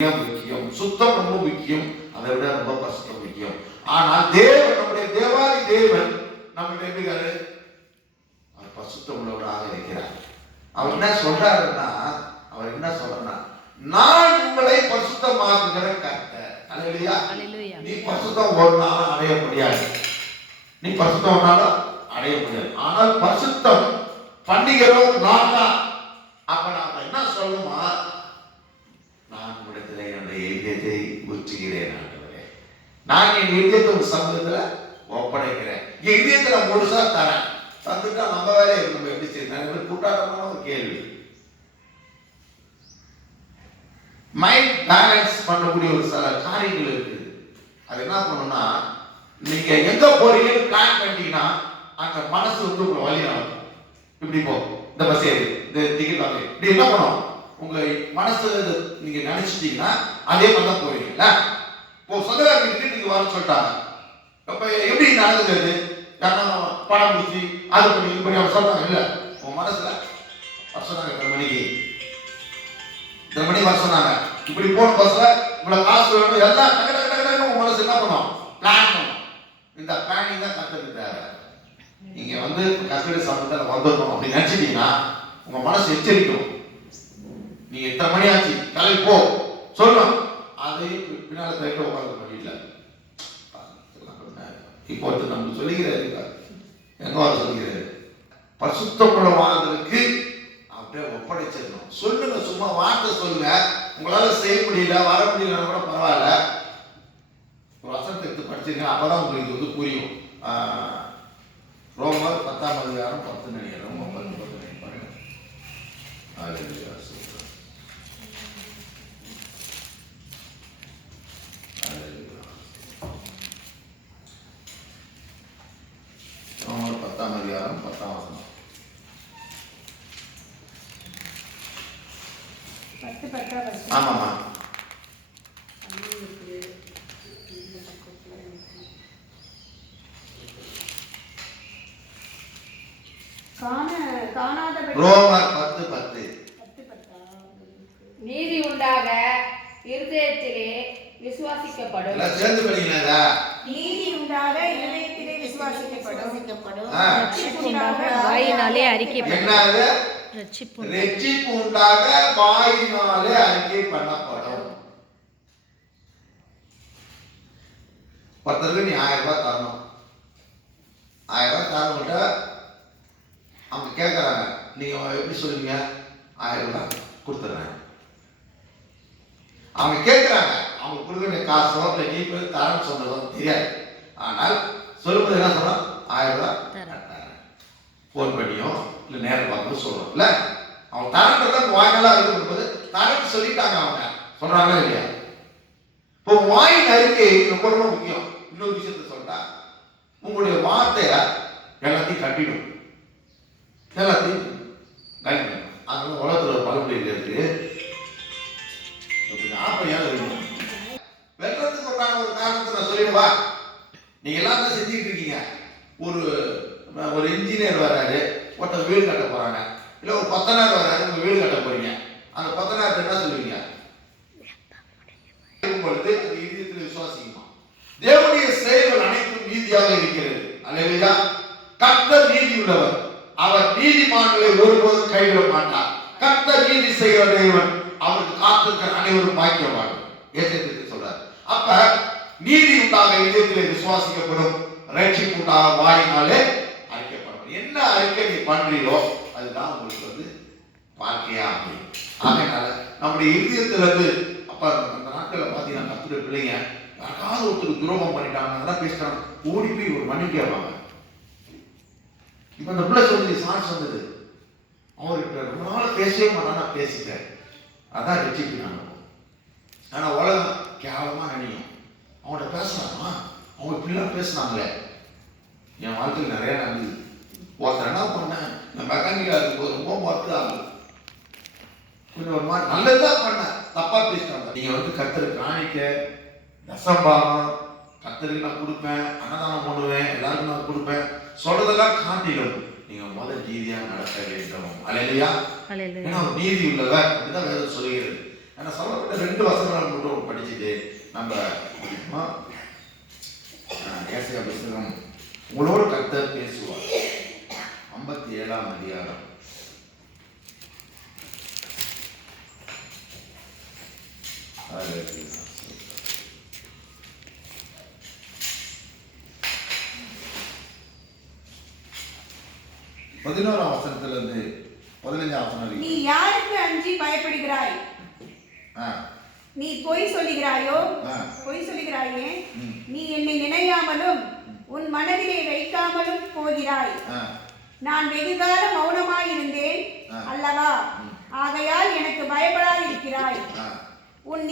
முக்கியம், சுத்தம் ரொம்ப முக்கியம். அதை விட ரொம்ப பரிசுத்தம் முக்கியம். ஆனால் தேவன், நம்முடைய தேவாதி தேவன் நம்மகிட்ட எப்படி இருக்காரு? அவர் பரிசுத்தம் உள்ளவராக இருக்கிறார். அவர் என்ன சொல்றாருன்னா, நான் உங்களை பரிசுத்தமாக்குகிற கர்த்தர். அல்லேலூயா. நீ பரிசுத்தம் ஒரு நாள் அடைய முடியாது. நீ பரிசுத்தம் ஒரு நாள் அடைய முடியாது. ஆனால் பரிசுத்தம் பண்ணுகிறோம் நான் தான். அப்ப நான் என்ன சொல்லணுமா? நான் உங்களிடத்தில் என்னுடைய இதயத்தை ஊற்றுகிறேன் ஆண்டவரே. நான் என் இதயத்தை ஒரு சமூகத்துல ஒப்படைக்கிறேன். என் இதயத்தை நான் முழுசா தரேன். தந்துட்டா நம்ம வேலையை நம்ம எப்படி செய்யணும்? கூட்டாட்டமான ஒரு கேள்வி. மைண்ட் பேலன்ஸ் பண்ணக்கூடிய ஒரு சில காரியங்கள் இருக்கு. அது என்ன பண்ணணும்னா, நீங்க எங்க போறீங்கன்னு பிளான் பண்ணிட்டீங்கன்னா அந்த மனசு வந்து உங்களை வழி நடக்கும். இப்படி போ, இந்த பஸ் ஏறி, இந்த டிக்கெட் வாங்க, இப்படி என்ன பண்ணும்? உங்க மனசு நீங்க நினைச்சிட்டீங்கன்னா அதே மாதிரி தான் போவீங்கல்ல. இப்போ சொந்தக்காரங்க நீங்க வர சொல்லிட்டாங்க. அப்ப எப்படி நடந்தது? யாரா பணம் முடிச்சு அது பண்ணி இது பண்ணி அவர் சொல்றாங்க. இல்ல, உங்க மனசுல வர சொன்னாங்க, இத்தனை மணிக்கு வர சொன்னாங்க. இப்படி போன பஸ்ல இவ்வளவு காசு வேணும், எல்லாம் டக்கு டக்கு டக்கு உங்க மனசு என்ன பண்ணும்? பிளான் பண்ணும். இந்த பிளானிங் தான் கத்துக்கு தேவை. நீங்க வந்து கத்துடைய சமயத்தில் வந்துடணும் அப்படின்னு நினைச்சிட்டீங்கன்னா உங்க மனசு எச்சரிக்கும். நீ எத்தனை மணி ஆச்சு, கிளம்பி போ சொல்லணும். அதை பின்னால தைக்க உட்காந்து பண்ணிடல. இப்போ நமக்கு சொல்லுகிறாரு, எங்க வர சொல்லுகிறாரு? பரிசுத்தமுள்ள வாழ்வதற்கு அப்படியே ஒப்படைச்சிடணும். சொல்லுங்க, சும்மா வார்த்தை சொல்லுங்க. உங்களால செய்ய முடியல, வர முடியல கூட பரவாயில்ல. ஒரு வசனத்தை எடுத்து படிச்சிருக்கேன், அப்பதான் உங்களுக்கு இது வந்து புரியும். ரோமர் 10ஆம் அதிகாரம் 10 நினைக்கிறேன். ரோமர் 10ஆம் அதிகாரம் 10ஆம் வசனம். 10 ஆமாமா. ரோமர் 10:10. நீதி உண்டாக இருதயத்திலே விசுவாசிக்கப்படும். சேர்ந்து படிங்களா? நீதி உண்டாக இருதயத்திலே விசுவாசிக்கப்படும். ரட்சிப்பு உண்டாக வாயினாலே அறிக்கைப்படும். என்னது? ரட்சிப்பு உண்டாக வாயினாலே அறிக்கை பண்ணப்படும். ஒருத்தருக்கு நீ 1000 ரூபாய் தரணும். 1000 ரூபாய் தரணும்ட்ட அவங்க கேட்கறாங்க. நீங்க எப்படி சொல்லுவீங்க? 1000 ரூபாய் கொடுத்துட்றேன். அவங்க கேட்கிறாங்க. அவங்க கொடுக்குற காசோ இல்லை நீ போய் தரேன்னு சொன்னதோ தெரியாது. ஆனால் சொல்லும்போது என்ன சொல்றோம்? 1000 ரூபாய் ஃபோன் பண்ணியோ இல்லை நேரம் பார்த்து சொல்றோம். இல்லை, அவங்க தரன்றத வாய்களா இருக்கும்போது தரன்னு சொல்லிட்டாங்க. அவங்க சொல்றாங்களா இல்லையா? இப்போ வாயின் அறிக்கை ரொம்ப ரொம்ப முக்கியம். இன்னொரு விஷயத்த சொல்லிட்டா, உங்களுடைய வார்த்தைய எல்லாத்தையும் கட்டிடும், எல்லாத்தையும் கட்டிடும். அதனால உலகத்துல ஒரு பழமொழி இருக்கு, வெள்ளத்துக்கு ஒரு காரணத்தை நான் சொல்லிடுவா. நீங்க எல்லாம் தான் செஞ்சுட்டு இருக்கீங்க. ஒரு இன்ஜினியர் வராரு, ஒருத்தர் வீடு கட்ட போறாங்க. இல்ல ஒரு 10,000 வராரு, உங்க வீடு கட்ட போறீங்க. அந்த 10,000 என்ன சொல்லுவீங்க? பொழுது அந்த இதயத்தில் விசுவாசிக்குமா? தேவனுடைய செயல்கள் அனைத்தும் நீதியாக இருக்கிறது. அல்லேலூயா. கர்த்தர் நீதி உள்ளவர். அவர் நீதிமான்களை ஒருபோதும் கைவிட மாட்டார். கர்த்தர் நீதி செய்கிற தேவன். அவருக்கு காத்திருக்கிற அனைவரும் பாக்கியவான்கள். ஏசேத்து சொல்றார். அப்ப நீதி உண்டாக இதயத்திலே விசுவாசிக்கப்படும், ரட்சிப்பு உண்டாக வாயினாலே அறிக்கைப்படும். என்ன அறிக்கை நீ பண்றீங்களோ அதுதான் உங்களுக்கு வந்து வாழ்க்கையா அமையும். அதனால நம்முடைய இதயத்துல இருந்து அப்ப அந்த நாட்களில் பார்த்தீங்கன்னா கர்த்தருடைய பிள்ளைங்க யாராவது ஒருத்தர் துரோகம் பண்ணிட்டாங்க, பேசுறாங்க, ஓடி போய் ஒரு மன்னிப்பு கேட்பாங்க. இப்ப அந்த பிள்ளை சொல்லி சாட்சி வந்தது, அவர்கிட்ட ரொம்ப நாள் பேசவே மாட்டான், நான் பேசிட்டேன். அதான் ரட்சிப்பு நான். ஆனா உலகம் கேவலமா நினைக்கும். அவங்கள்ட்ட பேசலாமா? அவங்க இப்படிலாம் பேசினாங்களே. என் வாழ்க்கையில் நிறைய நடந்தது. ஒருத்தர் என்ன பண்ணேன், நான் மெக்கானிக்கா இருக்கும்போது ரொம்ப மொத்த ஆகுது, கொஞ்சம் ஒரு மாதிரி நல்லதுதான் பண்ணேன், தப்பா பேசினாங்க. நீங்க வந்து கர்த்தருக்கு காணிக்க, தசம்பாகம் கர்த்தருக்கு நான் கொடுப்பேன், அன்னதானம் பண்ணுவேன், எல்லாருக்கும் நான் கொடுப்பேன் சொல்றதெல்லாம் காட்டிலும் நீங்க முதல் நீதியா நடக்க வேண்டும். அல்லேலூயா. ஏன்னா நீதி உள்ளவர் அப்படிதான் வேதம் சொல்லுகிறது. ஆனா சொல்லப்பட்ட 2 வசனங்கள் மட்டும் படிச்சுட்டு நம்ம ஏசாயா புத்தகம் உங்களோடு கர்த்தர் பேசுவார் 57ஆம் அதிகாரம். பதினோராம் வசனத்திலிருந்து 15ஆம் வசனம். நீ யாருக்கு அஞ்சி பயப்படுகிறாய்? நீ பொய் சொல்லுகிறாயோ? பொய் சொல்லுகிறாயே. நீ என்னை நினையாமலும் உன் மனதிலே வைக்காமலும் போகிறாய். நான் வெகுகால மௌனமாயிருந்தேன் அல்லவா? ஆகையால் எனக்கு பயப்படாதிருக்கிறாய். உன்